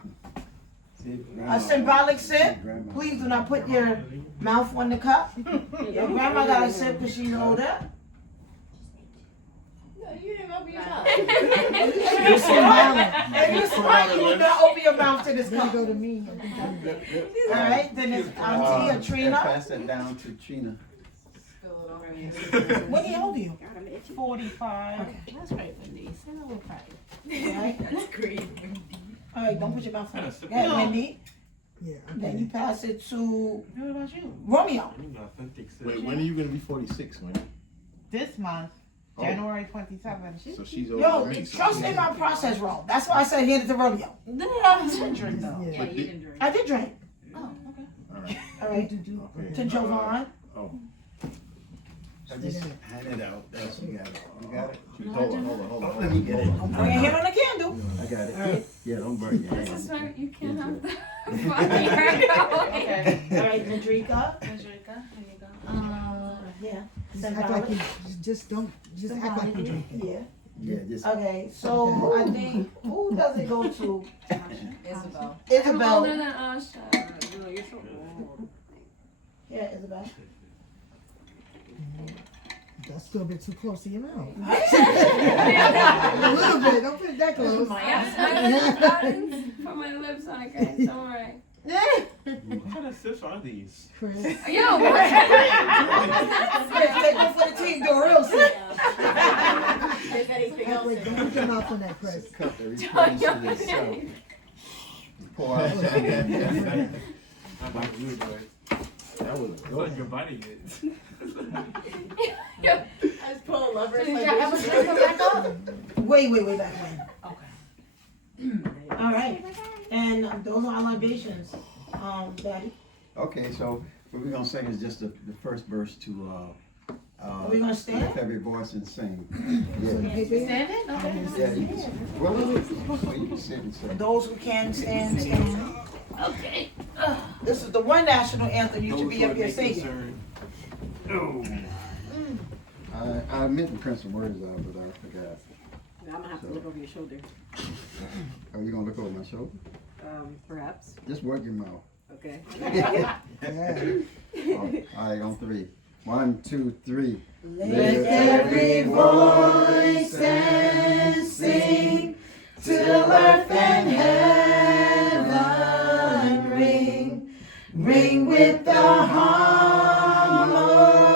A symbolic sip. Please do not put your mouth on the cup. Your grandma got a sip because she's older. You didn't open your mouth. You smile. And you smile. You do not open your mouth to this cup. Go to me. All right. Then it's Auntie or Trina. Pass that down to Trina. What how old are you? 45. That's right, Wendy. Say no more pride. All right. That's great. All right. Don't put your mouth on it. No. Go ahead, Wendy. Yeah. Then you pass it to What about you? Romeo. Wait, when are you gonna be 46, Wendy? This month, Oh. January 27th. So she's over Yo, me. So trust she's- in my process wrong. That's why I said hand it to Romeo. No, I didn't drink though. Yeah. Yeah, you can drink. I did drink. Oh, okay. All right. All right. Okay. To Jovan. Oh, I just hand it out. That's you got it. You got it. hold on. Let me get it. Don't bring your hand on the candle. I got it. All right. Yeah, don't burn your This is hand. why you can't have the Okay. All right, Madrika. Angelica, here you go. Yeah. Just act like you just act like you drink it. Yeah. Yeah, just. Okay, so I think, who does it go to? Isabel. I'm older Isabel. than Asha. Yeah, Isabel. That's still a bit too close to your mouth. A A little bit. Don't put it that close. I put my lips on it, guys. Don't worry. What kind of sips are these? Chris. Yo, what? Chris, take one for the team, do a real sip. If anything else. Wait, don't put your mouth on that, Chris. Cup that replaces itself. Pour out something. How about you, Joy? that was It's like your body is. I just pull a lever. Did y'all ever drink them back up? Way back when. Okay. All right, and those are our libations, Daddy. Okay, so what we're gonna sing is just the first verse to Are we gonna stand? lift every voice and sing. Yeah. Standing? Okay. Yeah, you can, well, you can sit and For sing. those who can stand, stand. Okay. This is the one national anthem you should be up here singing. I meant to print some words out, but I forgot. I'm gonna have to look over your shoulder. Are you gonna look over my shoulder? Perhaps. Just work your mouth. Okay. Yeah. All right, on three. 1, 2, 3. Lift every voice and sing till earth and heaven ring. Ring with the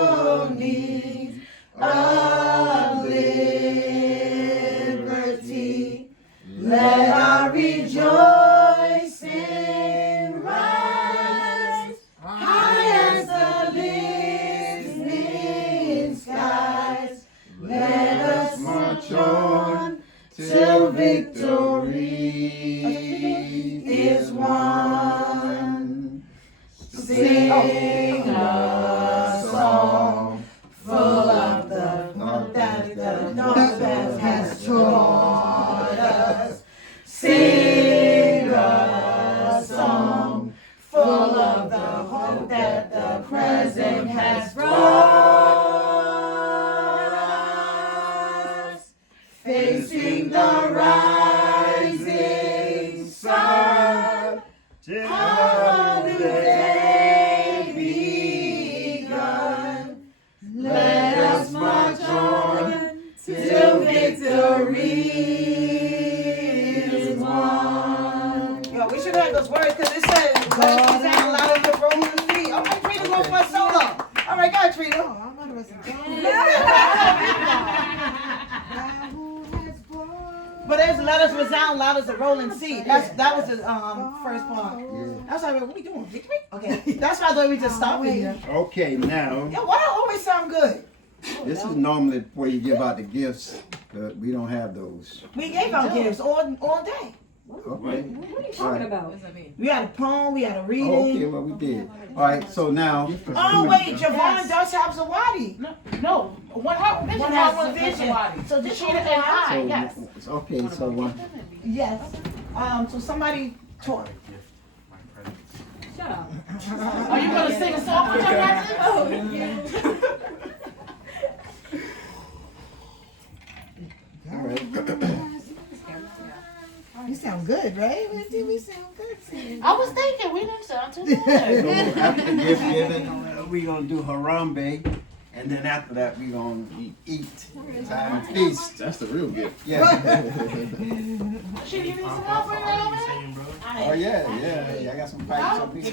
harmony of liberty. Let our rejoicing rise high as the listening skies. Let us march on till victory is won. Sing a song full of the hope that the darkness has taught us. Sing a song full of the hope that the present has brought us. Facing the rising sun, how the day begun. Let us march on till victory is won. Yo, we should have those words because it says, God is a lot of the Roman feet. All right, Trina, go for a solo. All right, go, Trina. But there's let us resound loud as a rolling sea. That was the first part. Yeah. That's why what we doing? Victory? Okay. That's why I thought we just stopped it here. Okay, now, Yeah, why don't always sound good? this is normally where you give out the gifts, but we don't have those. We gave out gifts all day. Okay. What are you talking about? What does that mean? We had a poem, we had a reading. Okay, well, we did. All right, so now. Oh wait, Javon does have Zawadi. No, one heart vision. One has Heart, One Vision. Zawadi. So this She one and is I, So, yes. okay, so, Yes. So somebody talk. My presents. Shut up. Are you gonna sing a song for your presents? Oh, yeah. all right. You sound good, right? We sound good singing. I was thinking we didn't sound too So good. after the gift giving, we gonna do harambe, and then after that, we gonna eat. Time feast. That's the real gift. Yeah. She give me some help for that over there? Singing, bro. Oh, yeah, I got some pipes up here.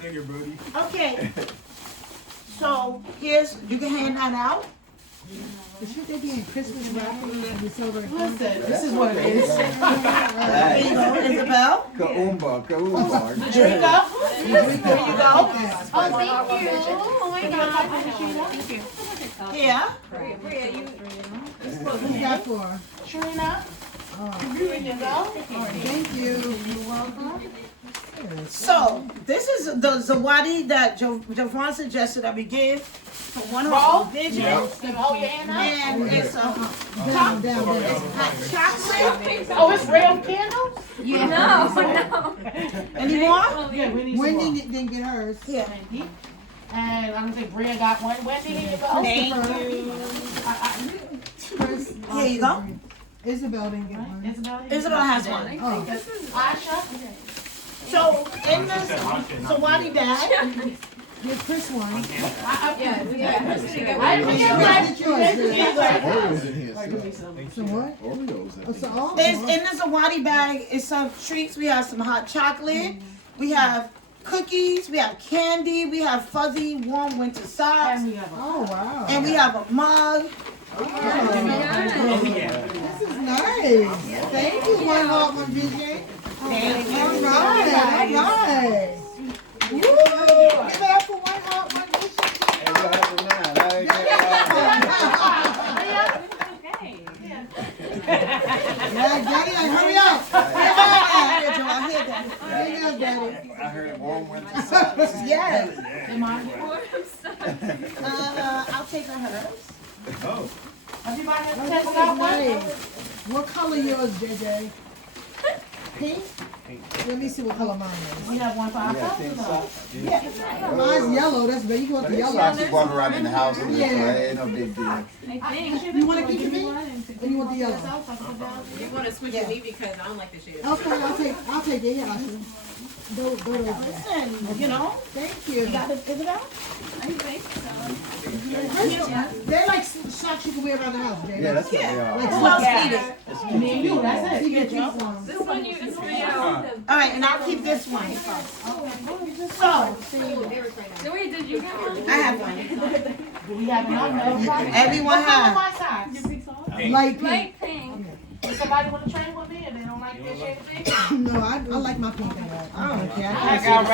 Singer, Brody. Okay. So here's you can hand that out. But should they be in Christmas wrapping and we celebrate? Listen, this is what it is. There you go, Isabel. Kaumba, kaumba. Drink up. There you go. Oh, thank you. Oh my god. Here. Who's that for? Sharina, here you go. Thank you. You're welcome. So this is the Zawadi that Javon suggested that we give for one whole vision. Hold your hand out. And it's Down, hot chocolate. Oh, it's real candles? Yeah. No. Any more? Yeah, we need some more. Wendy didn't get hers. Yeah. And I'm gonna say Bria got one. Wendy, here you go. Thank you. Chris, Here you go. Isabel didn't get one. Isabel has one. Oh, Asha. So in this Zawadi bag, give Chris one. Yeah. I didn't get What's one. yours? Oreos in here. So. Some what? Oreos. I Oh, think. so all is in this Zawadi bag is some treats. We have some hot chocolate. We have cookies. We have candy. We have fuzzy warm winter socks. Oh, wow. And we have a mug. This is nice. Thank you, One Heart, One Vision. Thank you. All right, all right. Woo! Give it up for One Heart, One Vision. Hey, what happened now? Now you Yeah, Daddy, hurry up. Hurry up, Daddy. I heard warm winter socks. Yes. Yeah. I'll take hers. Oh. Everybody has to That's test out one. nice. What color yours, JJ? Pink? Let me see what color mine is. We have one for Yeah, ourselves. pink or no? socks. Mine's yellow. That's better. You want But the these yellow? socks you walk around in the house with, so Yeah. it ain't no big deal. I think. You want to keep your pink? Or you want the yellow? You want to switch with me because I don't like the shade. Okay, I'll take it. Yeah, Ashley. Go over there. Listen, you know, Thank you. you got it figured out? I think so. They're like socks you can wear around the house, baby. Yeah, that's what they are. Like Who else socks. need it? It's cute to be That's it. You get these ones. This one you is for you. All right, and I'll keep this one. So, So wait, did you get one? I have one. Do we have enough? Everybody? Everyone What color has. my socks? Light pink. Light pink. Does somebody want to train with me and they don't like their shade of pink? No, I like my pink and red. I don't care. I got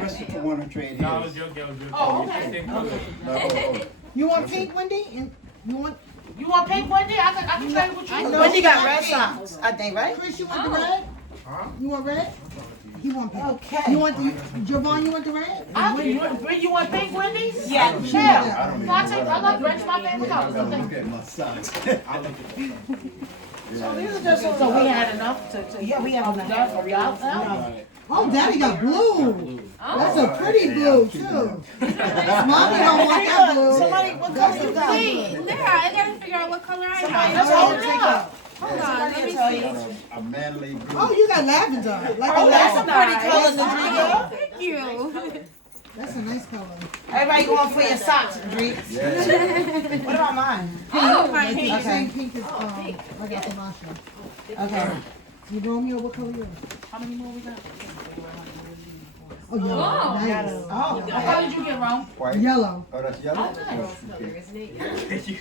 Christopher wanna trade No, I was his. joking. I was joking. Oh, okay. Same color. No, You want pink, Wendy? And you want You want pink one day? I can trade with you. know. Wendy got red socks, I think, right? Chris? You want the red? You want red? He want pink. Okay. You want the Javon? You want the red? You want pink, Wendy? Yeah. Yeah. I don't even I know take, what I I love do. red's my favorite I color. gotta So look at my socks. these are just so we had enough to Yeah, we have enough. Are we out now? Oh, Daddy got blue. That's a pretty blue too. Mommy don't want that blue. Somebody, what color you got? Wait, Lara, I gotta figure out what color I Somebody, have. let's hold it up. Hold on, Somebody let will me tell see. you. A manly blue. Oh, you got lavender. Like Oh, that's a lavender. pretty color, Nadriga. Thank you. That's a nice color. Everybody going for your socks, Nadriga. Yeah. What about mine? Oh, my Pink. Okay. Pink is I got from Masha. Okay. You Romeo, what color yours? How many more we got? Oh, yellow. Whoa. Nice. Oh, how did you get wrong? White? Yellow. Oh, that's yellow? Oh, nice. Okay.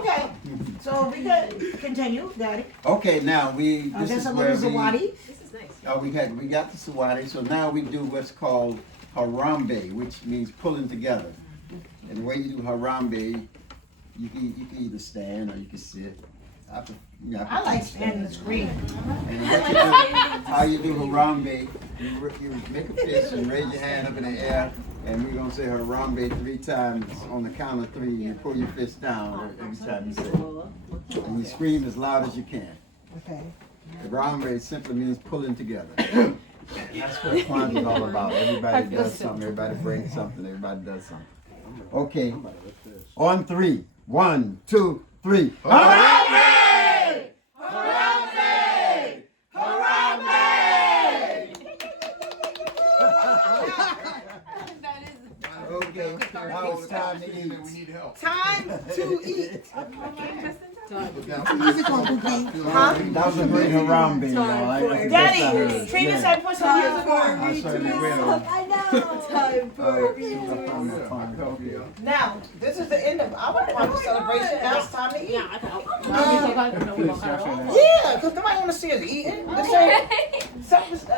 Okay, so we could continue, Daddy. Okay, now this That's is a where little we, Zawadi. we got the Swati, so now we do what's called Harambe, which means pulling together. And the way you do Harambe, you can either stand or you can sit. I like standing screaming. And what you do, how you do Harambe, you make a fist and raise your hand up in the air, and we're gonna say Harambe 3 times on the count of 3. You pull your fist down every time you say it. And you scream as loud as you can. Okay. Harambe simply means pulling together. And that's what Kwanzaa is all about. Everybody does something, everybody brings something, everybody does something. Okay, on 3. 1, 2, 3. Harambe! Harambe! Harambe! Okay, now it's time to eat. We need help. Time to eat. Music on, Bookie. Huh? That was a great Harambe, y'all. Daddy, Trina said put some music on. I certainly will. I know. Now, this is the end of our Kwanzaa celebration. Now it's time to eat. Yeah, because nobody want to see us eating. Let's say,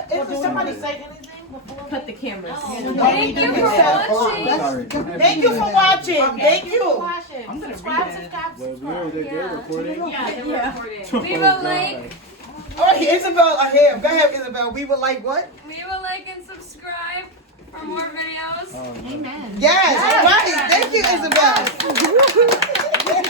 did somebody say anything before? Put the cameras. Thank you for watching. Thank you for watching. Thank you. Subscribe. Leave a like. Oh, Isabel, here. Go ahead, Isabel. We would like what? Leave a like and subscribe for more videos. Yes, right. Thank you, Isabel.